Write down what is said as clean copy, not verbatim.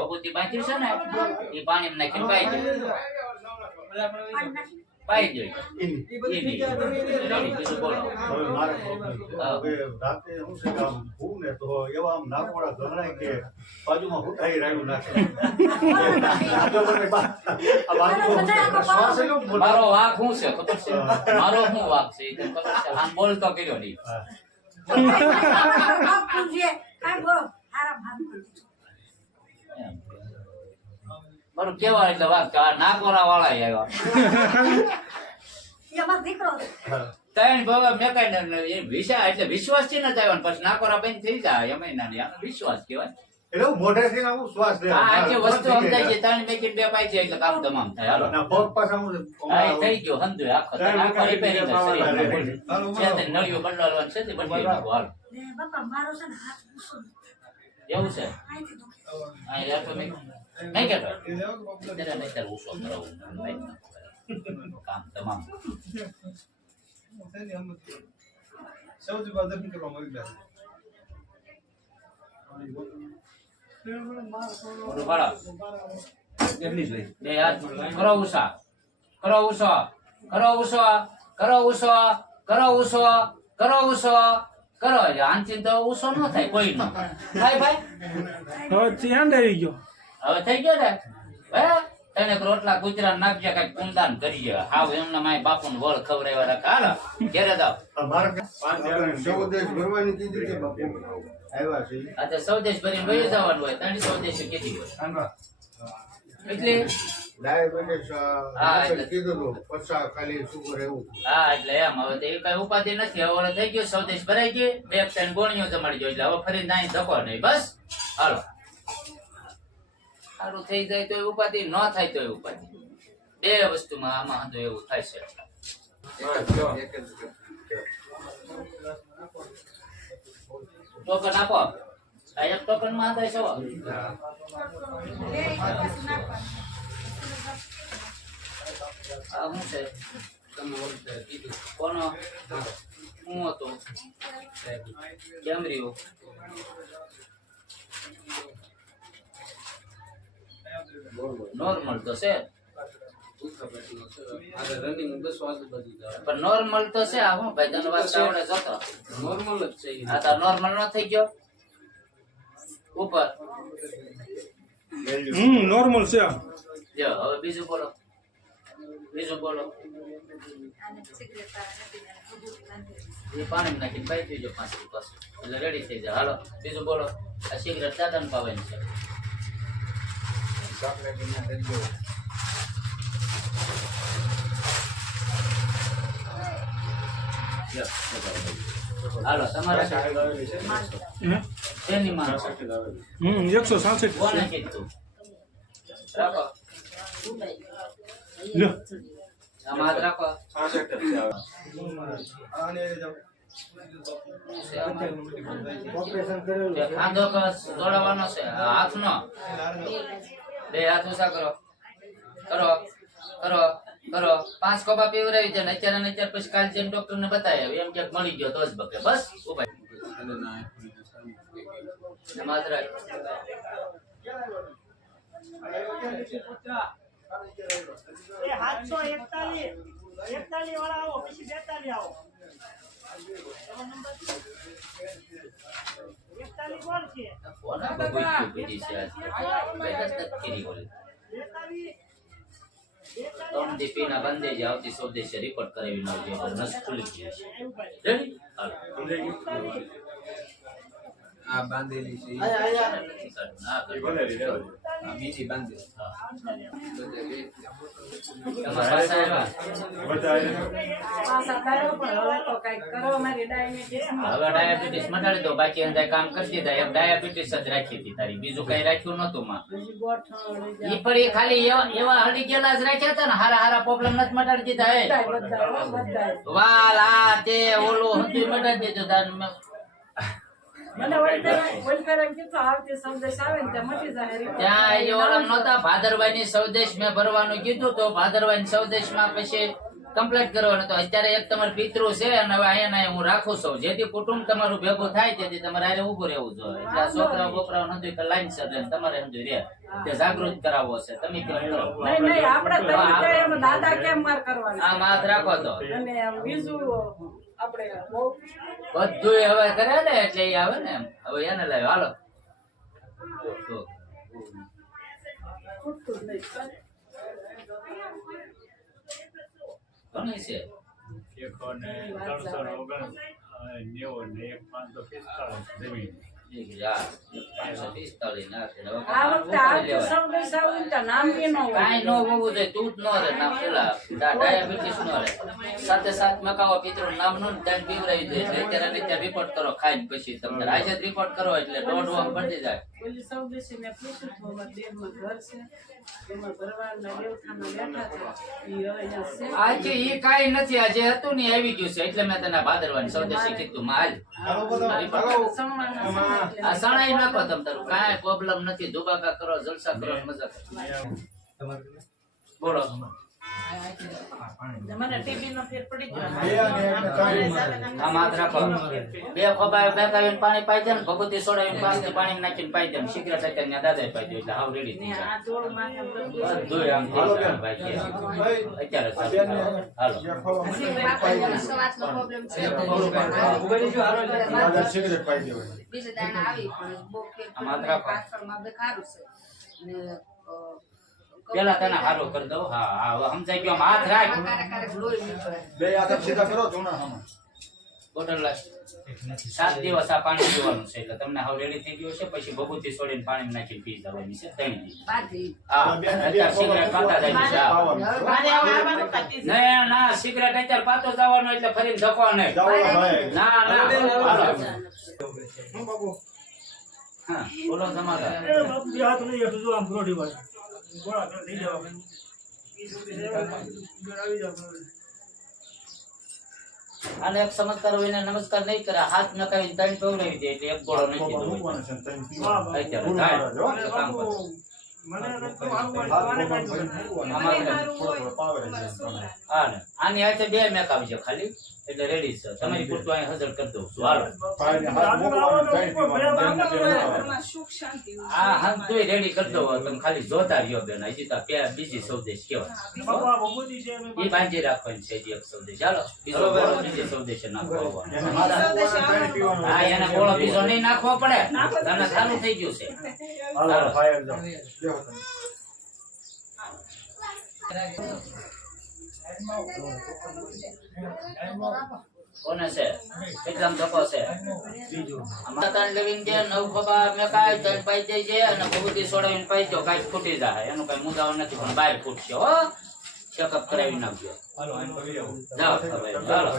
ભગવતી બાંધ્યું છે ને એ પાણી નાખીને પાઈ જોઈએ રાતે હું છે કે આમ હું ને તો એવા આમ નાકોડા ગણાય કે બાજુમાં ઉઠાઈ રહ્યું નાખે મારો વાક શું છે ખબર છે મારો શું વાક છે ખબર છે આમ બોલતો કર્યો નહીં મારું કેવા એટલે વાત નાકોરા વાળા આવ્યા ત્રણ બાબા મેં કઈ વિષય એટલે વિશ્વાસ થી નથી આવ્યો પછી નાકોરા બંધ થઈ જાય એમ ના વિશ્વાસ કેવાય એટલે મોઢેથી આવું શ્વાસ લે હા જે વસ્તુ સમજાય છે ત્રણ મેકીને બે પાઈ છે એટલે કામ તમામ થાય હાલો ના પગ પાછા હું હા થઈ ગયો સમજો આખો આખો રિપેરિંગ શરીર છે નળિયો બદલાવવાનું છે તે બદલી નાખો હાલો બાપા મારો છે ને હાથ ઉસો એવું છે અહીંથી હા એટલે મેં નહીં કેતો ત્યારે નહીં ત્યારે ઉસો કરાવું કામ તમામ સૌથી વધુ દર્શન કરવા મળી જાય બે હાથ કરો ઉષા કરો ઉષો કરો ઉષો કરો ઉષો કરો ઉષો કરો ઉષો કરો આનથી તો ઉષો ન થાય કોઈ નો થાય ભાઈ હવે ધ્યાન રહી ગયો હવે થઈ ગયો ને હે તને રોટલા ગુજરાત નાખજે કઈ કુંદાન કરીએ હાવ એમના માય બાપુ ને વળ ખવડાવ્યા રાખે હાલો ઘેરે જાવ સૌદેશ ભરવાની કીધી કે બાપુ આવ્યા છે આ તો સૌદેશ ભરીને વહી જવાનું હોય ત્રણ સૌદેશ કીધી હોય એટલે ડાયાબિટીસ હા, એટલે. કીધું હતું પછા ખાલી સુગર એવું હા એટલે એમ હવે તો એ કઈ ઉપાધિ નથી હવે ઓલો થઈ ગયો સૌદેશ ભરાઈ ગઈ બે ત્રણ ગોળીઓ જમાડી ગયો એટલે હવે ફરી નાઈ ધકો નહીં બસ હાલો સારું થઈ જાય તો ઉપાધિ ન થાય તો ઉપાધિ બે વસ્તુમાં આમાં તો એવું થાય છે ટોકન આપો આ એક ટોકન માં થાય છે આ શું છે કોનો હું હતો કેમ રહ્યું નોર્મલ તો છે પણ નોર્મલ તો છે આ હું ભાઈ તને વાત આવડે જતો નોર્મલ જ છે આ તો નોર્મલ ન થઈ ગયો ઉપર નોર્મલ છે જો હવે બીજું બોલો એ પાણી નાખીને પાઈ દેજો 5 રૂપિયા એટલે રેડી થઈ જાય હાલો બીજું બોલો આ સિગરેટ દાદાને પાવાની છે હાલો તમારે શેની માં 166 કોને કીધું રાખો લ્યો આમાં હાથ રાખો ખાંધો જોડાવાનો છે હાથ નો બે હાથ ઊંચા કરો કરો કરો કરો 5 કપા પીવરાવી છે ને અત્યારે પછી કાલ જઈને ડોક્ટર ને બતાવે એમ ક્યાંક મળી ગયો તો જ બકે બસ ઉભા હાથ રાખ એ 741 વાળા આવો પછી 42 આવો તમારો નંબર 41 કોણ છે તમ દીપીના બંદે જ આવતી સ્વદેશ રિપોર્ટ કરાવી ન આવજો નસ ખુલી ગઈ છે રેડી હાલો આ બાંધેલી છે આ બીજી બાંધેલી તમારા હવે ડાયાબિટીસ મટાડી દો બાકી અંદર કામ કરી દીધા એક ડાયાબિટીસ જ રાખી હતી તારી બીજું કઈ રાખ્યું નતું માં ઈ પણ એ ખાલી એવા હળી ગયેલા જ રાખ્યા હતા ને હારા પ્રોબ્લેમ નથી મટાડી દીધા એ વાલ આ તે ઓલું હતું મટાડી દીધું તાર મને વલફેર કીધું આવતી સંદેશ આવે ને ત્યાં મટી જાય report. ત્યાં એ ઓલા નહોતા ભાદરવાની સૌદેશ મેં ભરવાનું કીધું તો ભાદરવાની સૌદેશમાં પછી કમ્પ્લીટ કરવાનું તો અત્યારે એક તમારું પિતૃ છે અને હવે અહીંયા ને અહીંયા હું રાખું છું જેથી કુટુંબ તમારું ભેગું થાય તેથી તમારે હારે ઊભું રહેવું જોઈએ એટલે આ છોકરાઓ બોકરાઓ નથી કે લાઈન સર રહે તમારે સમજો રે તે જાગૃત કરાવવો છે તમે કેમ કરો નહીં આપણે તરીકે એમ દાદા કેમ માર કરવાના આ માથ રાખો તો અને બીજું આપણે બહુ બધું હવે કરે ને એટલે ઈ આવે ને એમ હવે એને લાવે હાલો તો. ખૂટતું જ નહીં. ઘણી છે ઈ યાર, 545 નાખે ને હવે આ વખતે આવતી સંદેશ આવે ને ત્યાં નામ બી ન હોય. કાંઈ ન હોવું જોઈએ તું જ ન રે નામ પેલા ડાયાબિટીસ ન રે સાથે સાથ મકાવા પિતૃ નામ નું ત્યાં પીવરાવી દે એટલે અત્યારે ને ત્યાં રિપોર્ટ કરો ખાઈ પછી તમને આજે જ રિપોર્ટ કરો એટલે દોઢ વાગ પડી જાય ઓલી સંદેશી મેં પૂછ્યું હતું, અમારા દેવમાં ઘર છે એમાં ભરવાડના દેવખાના બેઠા હતા ઈ હવે અહીંયા છે. આજે ઈ કાંઈ નથી આજે હતું ને આવી ગયું છે એટલે મેં તને ભાદરવાની સૌદેશી કીધું માં આ સણાઈ નાખો તમ તારું કાંઈ પ્રોબ્લેમ નથી ધુબાકા કરો જલસા કરો ને મજા કરો બોલો મને ટીબી નો ફેર પડી ગયો. આ માથ રાખો બે ખોબા બેકાવીને પાણી પાઈ દે ને ભગવતી સોડાવીને પાણી પાણી નાખીને પાઈ દે સિગરેટ અત્યારે દાદા પાઈ દે એટલે હાવ રેડી થઈ ને જાય આ જોડ માથે બધું બધું આમ થઈ જાય ભાઈ અત્યારે હાલો સિગરેટ પાઈ દેવાય બીજે દાણા આવી પણ બહુ ફેર આમાં રાખો. પાછળમાં બે ખારું છે ને પેલા તને હારો કરી દઉં હા હા સમજાઈ ગયો આમ હાથ રાખ કારક કારક લોહી નીકળે. બે હાથ સીધા કરો ધૂણા હામાં બોટલ લાવ 7 દિવસ આ પાણી પીવાનું છે એટલે તમને હાવ રેડી થઈ ગયું છે પછી ભભૂતિ છોડીને પાણી નાખીને પી જવાની છે 3 દિવસ બાધી હા અત્યારે સિગરેટ પાતા જાય છે હા. મારે હવે આવવાનું થતી છે. નહીં ના સિગરેટ અત્યારે પાતો જવાનું એટલે ફરીને ધકો નહીં ના ના હાલો. હા બોલો તમારા હાથ નહીં એટલું જો આમ રોટી વાળા ગોળા થઈ જવા આવી જાવ આને એક ચમત્કાર હોય ને નમસ્કાર નહીં કરે હાથ નખાવીને ત્રણ પવરાવી દે એટલે એક ગોળો નાખી દો અત્યારે થાય એટલે કામ કરો. મને નથી આવવાનું હા ને આની હાથે 2 મેક આવજો ખાલી એટલે રેડી છે તમારી પૂરતું અહીં હાજર કરી દઉં છું હાલો ઘરમાં સુખ શાંતિ હોય. આ હાથ તોય રેડી કરી દો તમે ખાલી જોતા રહ્યો બેન હજી તો બીજી સૌદેશ કેવાય બાબા ભગવતી છે અમે એ બાંધી રાખવાની છે હજી એક સૌદેશ ચાલો બીજો ગોળો બીજી સૌદેશ નાખવો હા એને ગોળો બીજો નહીં નાખવો પડે તને ચાલુ થઈ ગયું છે હાલો. કોને છે કેટલામ ધક્કો છે માતા લેવીને જે નવ ખોબા મેકાય ત્રણ પાઈ દે છે અને ભભૂતિ સોડાવીને પાઈ દો કાંઈ ખૂટી જાય એનું કઈ મુદ્દાઓ નથી પણ બહાર ફૂટશે હો ચેકઅપ કરાવી નાખજો જાઓ હવે ચાલો